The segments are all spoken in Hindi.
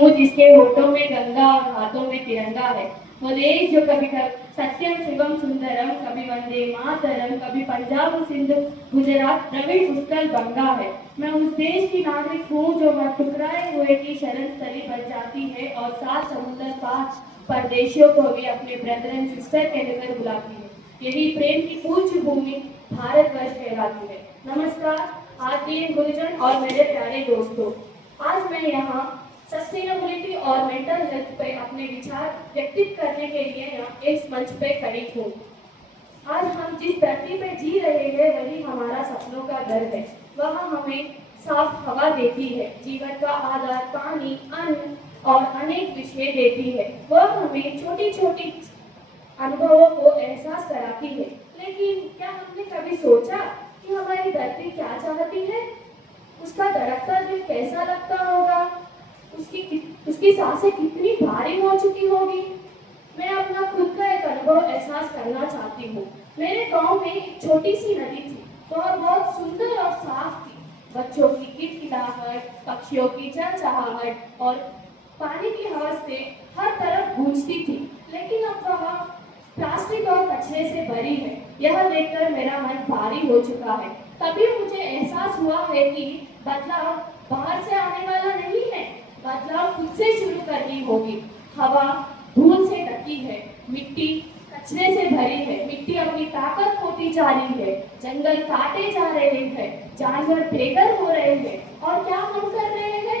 वो जिसके होठों में गंगा और हाथों में तिरंगा है। वो देश जो कभी सत्यम शिवम सुंदरम, कभी वंदे मातरम, कभी पंजाब सिंधु गुजरात द्रविड़ उत्कल बंगा है। मैं उस देश की नागरिक हूँ जो वह टुकराए हुए की शरण स्थली बन जाती है और 7 समुंदर पार परदेशियों को भी अपने ब्रदर एंड सिस्टर कहकर बुलाती है। यही प्रेम की पूज्य भूमि भारतवर्ष कहलाती है। नमस्कार आदरणीय गुरुजन और मेरे प्यारे दोस्तों, आज मैं यहाँ सस्टेनेबिलिटी और मेंटल हेल्थ पे अपने विचार व्यक्तित करने के लिए यहाँ इस मंच पे खड़ी हूँ। आज हम जिस धरती पे जी रहे हैं वही हमारा सपनों का घर है। वह हमें साफ हवा देती है, जीवन का आधार पानी, अन्न और अनेक विषय देती है। वह हमें छोटी छोटी अनुभवों को एहसास कराती है। लेकिन क्या हमने कभी सोचा कि हमारी धरती क्या चाहती है? उसका धड़कता दिल कैसा लगता होगा? उसकी सांसें कितनी भारी हो चुकी होगी? मैं अपना खुद का एक अनुभव एहसास करना चाहती हूँ। मेरे गांव में एक छोटी सी नदी थी, वह बहुत सुंदर और साफ थी। बच्चों की किलकिलाहट, पक्षियों की चहचहाहट और पानी की आवाज से हर तरफ गूंजती थी। लेकिन अब वह प्लास्टिक और कचरे से भरी है। यह देखकर मेरा मन भारी हो चुका है। तभी मुझे एहसास हुआ है कि बदलाव बाहर से आने वाला नहीं है, बदलाव खुद से शुरू करनी होगी। हवा धूल से ढकी है, मिट्टी कचरे से भरी है, मिट्टी अपनी ताकत खोती जा रही है, जंगल काटे जा रहे हैं, जानवर बेघर हो रहे हैं। और क्या हम कर रहे हैं?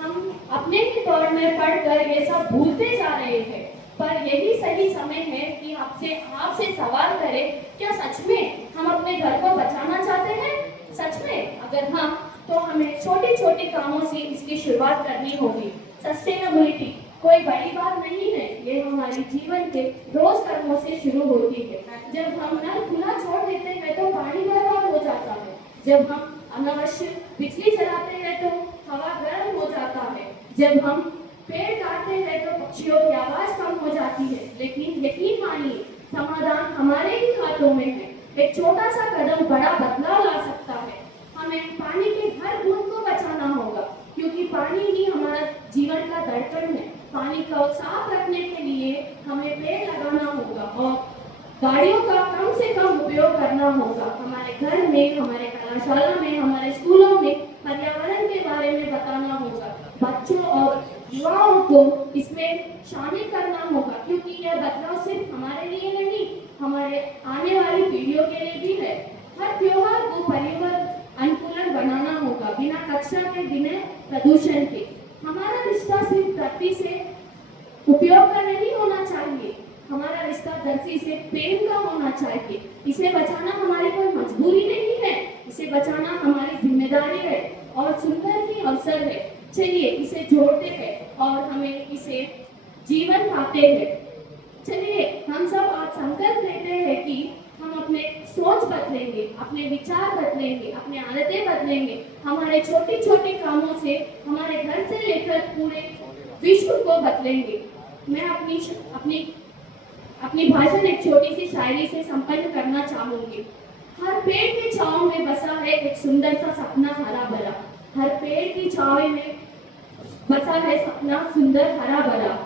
हम अपने ही दौड़ में पड़कर ये सब भूलते जा रहे हैं। पर यही सही समय है कि आपसे सवाल करें, क्या सच में हम अपने घर को बचाना चाहते हैं? सच में? अगर हाँ, तो हमें छोटे छोटे कामों से इसकी शुरुआत करनी होगी। सस्टेनेबिलिटी कोई बड़ी बात नहीं है, ये हमारे जीवन के रोज कर्मों से शुरू होती है। जब हम नल खुला छोड़ देते हैं तो पानी बर्बाद हो जाता है। जब हम अनावश्यक बिजली चलाते हैं तो हवा गर्म हो जाता है। जब हम पेड़ काटते हैं तो पक्षियों की आवाज कम हो जाती है। लेकिन यकीन मानिए, समाधान हमारे ही हाथों में है। एक छोटा सा कदम बड़ा बदलाव ला सकता है। हमें पानी के हर बूंद को बचाना होगा, क्योंकि पानी ही हमारा जीवन का धड़कन है। पानी को साफ रखने के लिए हमें पेड़ लगाना होगा और गाड़ियों का कम से कम उपयोग करना होगा। हमारे घर में, हमारे कलाशाला में, हमारे स्कूलों में पर्यावरण के बारे में बताना होगा। बच्चों और युवाओं को इसमें शामिल करना होगा, क्योंकि यह बदलाव सिर्फ हमारे लिए नहीं, हमारे आने वाली पीढ़ियों के लिए भी है। हर त्योहार को पर्यावरण अनुकूलन बनाना होगा, बिना कचरा के, बिना प्रदूषण के। हमारा रिश्ता सिर्फ धरती से उपयोग का नहीं होना चाहिए, हमारा रिश्ता धरती से प्रेम का होना चाहिए। इसे बचाना हमारी कोई मजबूरी नहीं है, इसे बचाना हमारी जिम्मेदारी है और सुंदर की अवसर है। चलिए इसे जोड़ते हैं और हमें इसे जीवन पाते हैं। चलिए हम सब आज संकल्प लेते हैं कि हम अपने सोच बदलेंगे, अपने विचार बदलेंगे, अपने आदतें बदलेंगे। हमारे छोटे छोटे कामों से, हमारे घर से लेकर पूरे विश्व को बदलेंगे। मैं अपनी भाषण एक छोटी सी शायरी से संपन्न करना चाहूंगी। हर पेड़ की छांव में बसा है एक सुंदर सा सपना हरा भरा। हर पेड़ की छांव में बसा है सपना सुंदर हरा भरा।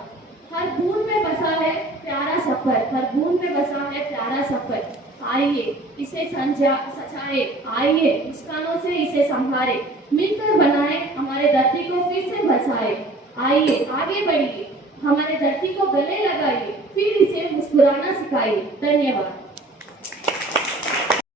हर बूंद में बसा है प्यारा सफर, हर बूंद में बसा है प्यारा सफर। आइए इसे सजाए, आइए मुस्कानों से इसे संभाले, मिलकर बनाए हमारे धरती को फिर से बसाए। आइए आगे बढ़िए, हमारे धरती को गले लगाइए, फिर इसे मुस्कुराना सिखाइए। धन्यवाद।